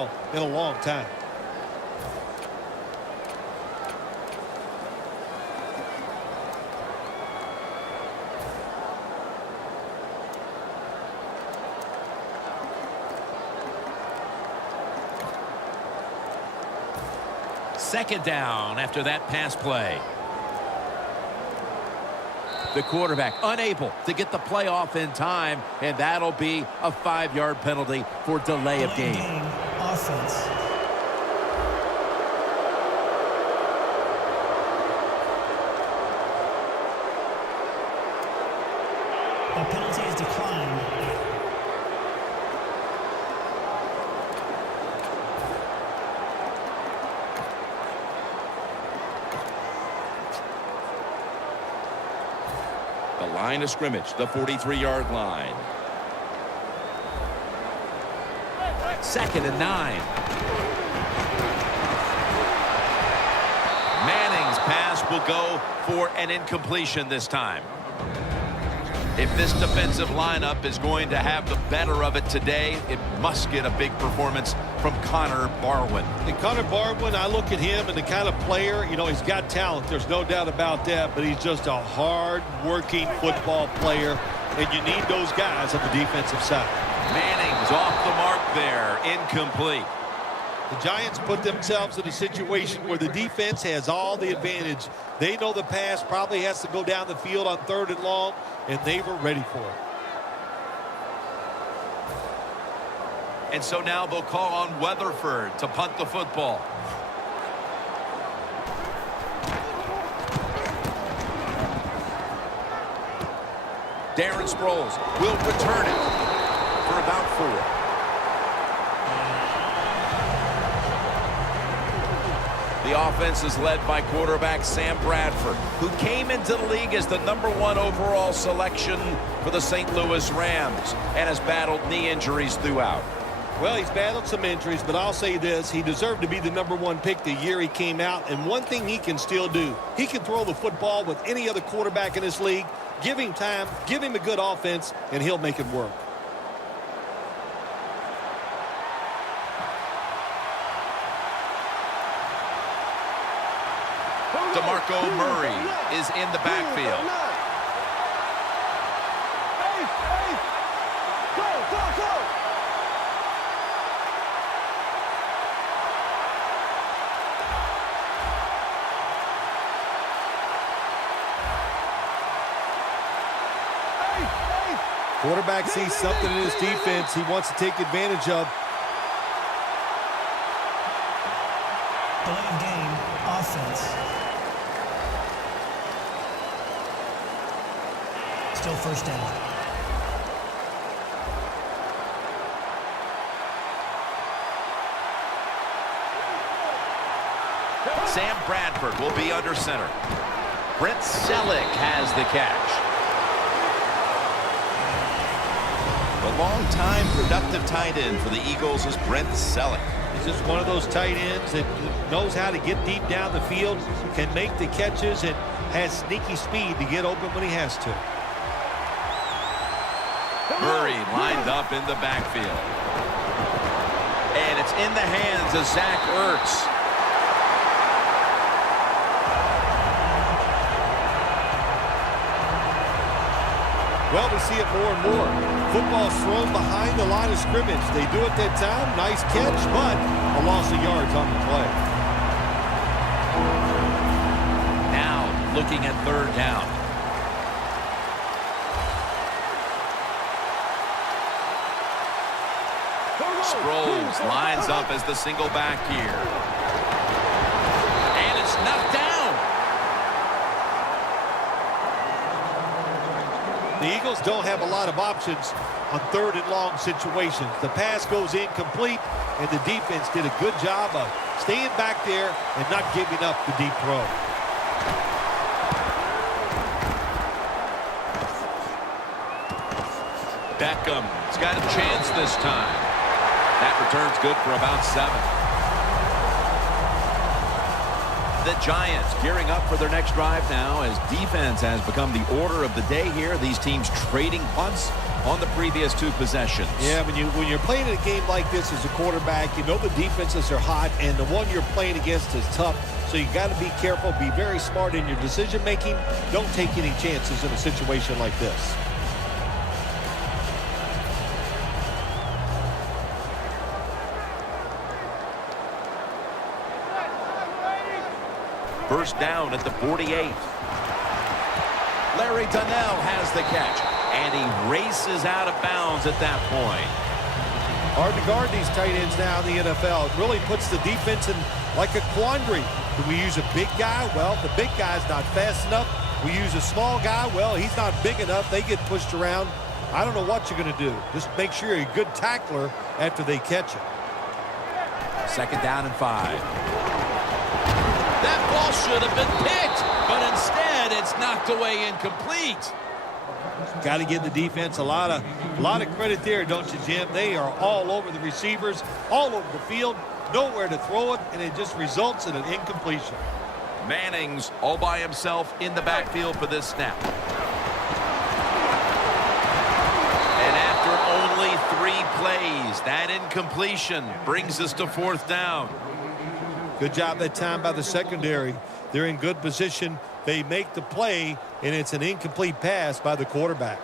NFL in a long time. Second down after that pass play. The quarterback unable to get the play off in time, and that'll be a 5-yard penalty for delay of game. Offense. A penalty is declined. The line of scrimmage, the 43-yard line. 2nd and 9. Manning's pass will go for an incompletion this time. If this defensive lineup is going to have the better of it today, it must get a big performance from Connor Barwin. And Connor Barwin, I look at him and the kind of player, you know, he's got talent. There's no doubt about that, but he's just a hard-working football player, and you need those guys on the defensive side. Manning's off the mark there, incomplete. The Giants put themselves in a situation where the defense has all the advantage. They know the pass probably has to go down the field on 3rd and long, and they were ready for it. And so now they'll call on Weatherford to punt the football. Darren Sproles will return it for about 4. The offense is led by quarterback Sam Bradford, who came into the league as the #1 overall selection for the St. Louis Rams and has battled knee injuries throughout. Well, he's battled some injuries, but I'll say this. He deserved to be the #1 pick the year he came out, and one thing he can still do, he can throw the football with any other quarterback in this league. Give him time, give him a good offense, and he'll make it work. DeMarco Murray is in the backfield. Quarterback sees something in his defense he wants to take advantage of. Delay of game, offense. Still first down. Sam Bradford will be under center. Brent Selleck has the catch. The long-time productive tight end for the Eagles is Brent Selleck. He's just one of those tight ends that knows how to get deep down the field, can make the catches, and has sneaky speed to get open when he has to. Murray lined up in the backfield. And it's in the hands of Zach Ertz. Well, we see it more and more. Football's thrown behind the line of scrimmage. They do it that time. Nice catch, but a loss of yards on the play. Now looking at 3rd down. Sproles lines up as the single back here. And it's knocked down. The Eagles don't have a lot of options on 3rd and long situations. The pass goes incomplete, and the defense did a good job of staying back there and not giving up the deep throw. Beckham's got a chance this time. That return's good for about 7. The Giants gearing up for their next drive now as defense has become the order of the day here. These teams trading punts on the previous two possessions. Yeah, when you're playing in a game like this as a quarterback, you know the defenses are hot, and the one you're playing against is tough. So you got to be careful, be very smart in your decision making. Don't take any chances in a situation like this. First down at the 48. Larry Donnell has the catch, and he races out of bounds at that point. Hard to guard these tight ends now in the NFL. It really puts the defense in like a quandary. Do we use a big guy? Well, the big guy's not fast enough. We use a small guy. Well, he's not big enough. They get pushed around. I don't know what you're going to do. Just make sure you're a good tackler after they catch it. Second down and 5. That ball should have been picked, but instead it's knocked away incomplete. Got to give the defense a lot of credit there, don't you, Jim? They are all over the receivers, all over the field, nowhere to throw it, and it just results in an incompletion. Manning's all by himself in the backfield for this snap. And after only 3 plays, that incompletion brings us to 4th down. Good job that time by the secondary. They're in good position. They make the play, and it's an incomplete pass by the quarterback.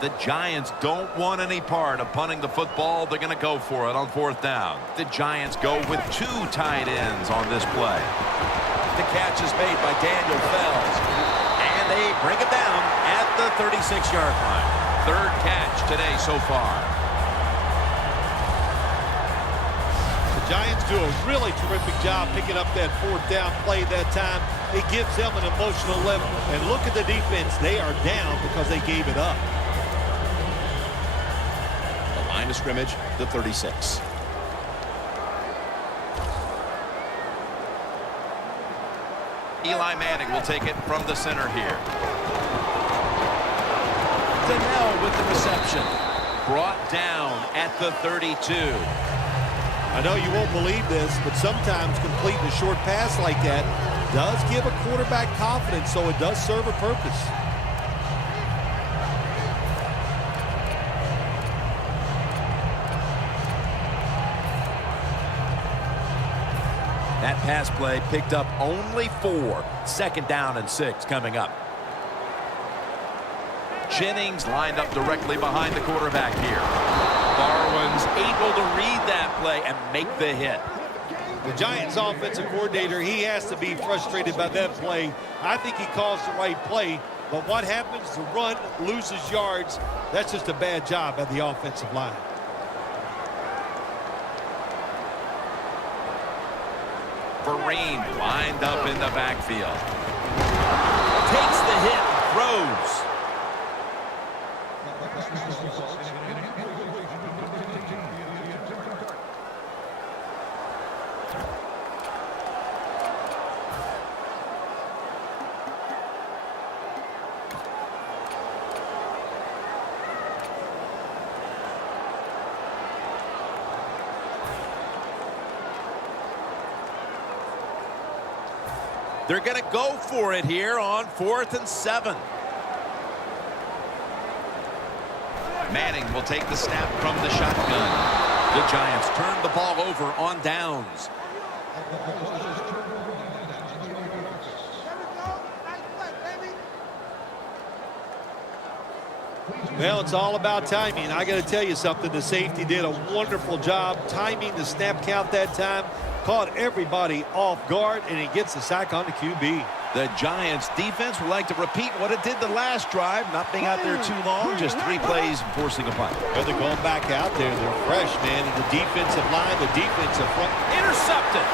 The Giants don't want any part of punting the football. They're going to go for it on 4th down. The Giants go with 2 tight ends on this play. The catch is made by Daniel Fells. And they bring him down at the 36-yard line. 3rd catch today so far. The Giants do a really terrific job picking up that 4th down play that time. It gives them an emotional lift. And look at the defense. They are down because they gave it up. Line of scrimmage, the 36. Eli Manning will take it from the center here. Donnell with the reception. Brought down at the 32. I know you won't believe this, but sometimes completing a short pass like that does give a quarterback confidence, so it does serve a purpose. That pass play picked up only 4. 2nd down and 6 coming up. Jennings lined up directly behind the quarterback here. Barwin's able to read that play and make the hit. The Giants offensive coordinator, he has to be frustrated by that play. I think he calls the right play, but what happens? The run loses yards. That's just a bad job by the offensive line. Vereen lined up in the backfield. Takes the hit, throws. They're going to go for it here on 4th and 7. Manning will take the snap from the shotgun. The Giants turn the ball over on downs. Well, it's all about timing. I got to tell you something. The safety did a wonderful job timing the snap count that time. Caught everybody off guard, and he gets the sack on the QB. The Giants defense would like to repeat what it did the last drive, not being out there too long, just 3 plays and forcing a punt. Well, they're going back out there. They're fresh, man. And the defensive line, the defensive front. Intercepted.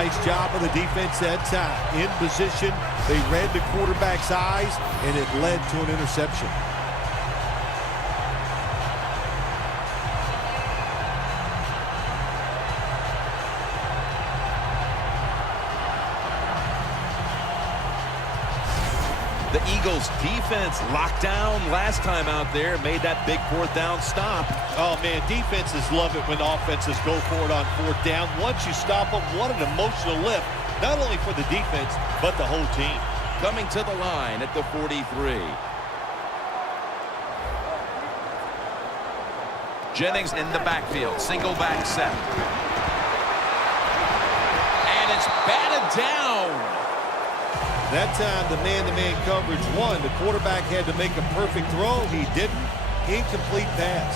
Nice job of the defense that time. In position, they read the quarterback's eyes, and it led to an interception. The Eagles defense locked down last time out there, made that big 4th down stop. Oh, man, defenses love it when offenses go for it on 4th down. Once you stop them, what an emotional lift, not only for the defense, but the whole team. Coming to the line at the 43. Jennings in the backfield, single back set. And it's batted down. That time, the man-to-man coverage won. The quarterback had to make a perfect throw. He didn't. Incomplete pass.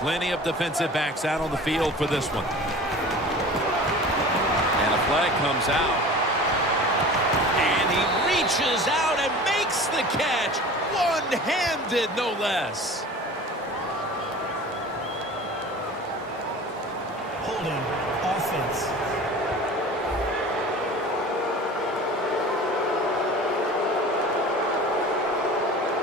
Plenty of defensive backs out on the field for this one. And a flag comes out. And he reaches out and makes the catch. One-handed, no less. Holding. Offense.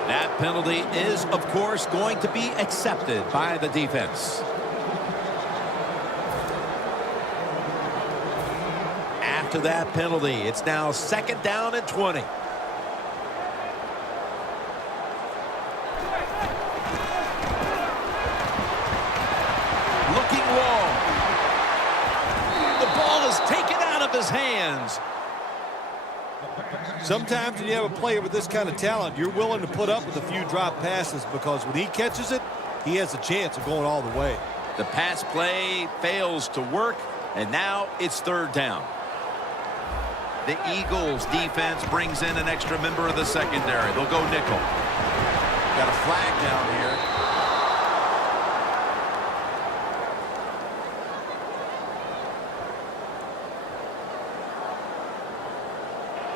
That penalty is, of course, going to be accepted by the defense. After that penalty, it's now 2nd down and 20. Looking long. The ball is taken out of his hands. Sometimes when you have a player with this kind of talent, you're willing to put up with a few drop passes because when he catches it, he has a chance of going all the way. The pass play fails to work, and now it's 3rd down. The Eagles defense brings in an extra member of the secondary. They'll go nickel. Got a flag down here.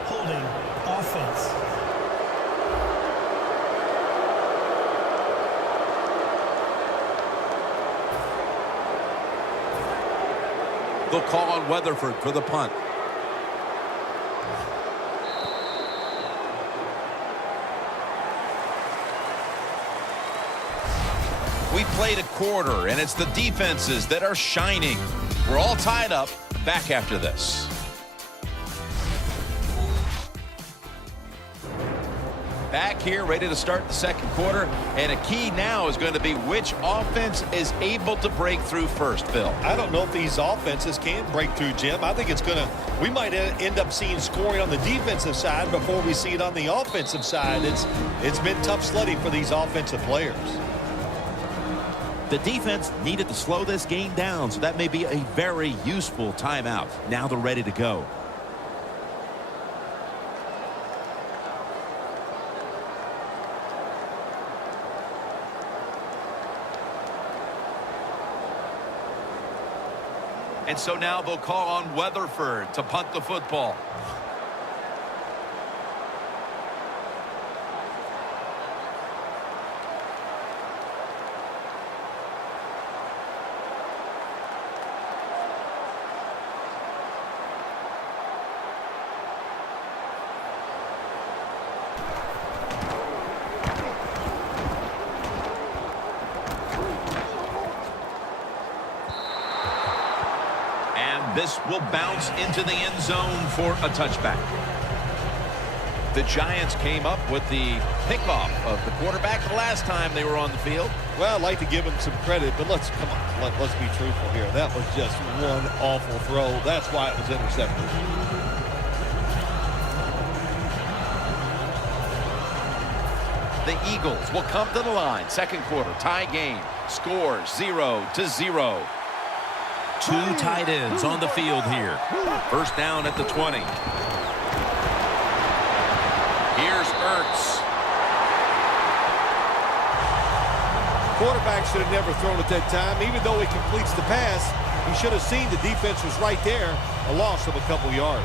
Holding. Offense. They'll call on Weatherford for the punt. We played a quarter, and it's the defenses that are shining. We're all tied up. Back after this. Back here, ready to start the 2nd quarter, and a key now is going to be which offense is able to break through first, Phil. I don't know if these offenses can break through, Jim. I think we might end up seeing scoring on the defensive side before we see it on the offensive side. It's been tough sledding for these offensive players. The defense needed to slow this game down, so that may be a very useful timeout. Now they're ready to go. And so now they'll call on Weatherford to punt the football. This will bounce into the end zone for a touchback. The Giants came up with the pickoff of the quarterback the last time they were on the field. Well, I'd like to give him some credit, but let's be truthful here. That was just one awful throw. That's why it was intercepted. The Eagles will come to the line. 2nd quarter, tie game. Score 0-0. 2 tight ends on the field here. 1st down at the 20. Here's Ertz. Quarterback should have never thrown at that time. Even though he completes the pass, he should have seen the defense was right there. A loss of a couple yards.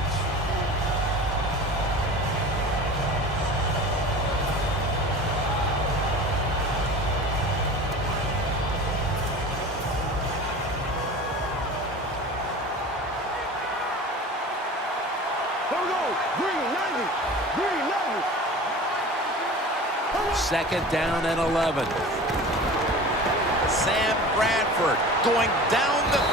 Second down and 11. Sam Bradford going down the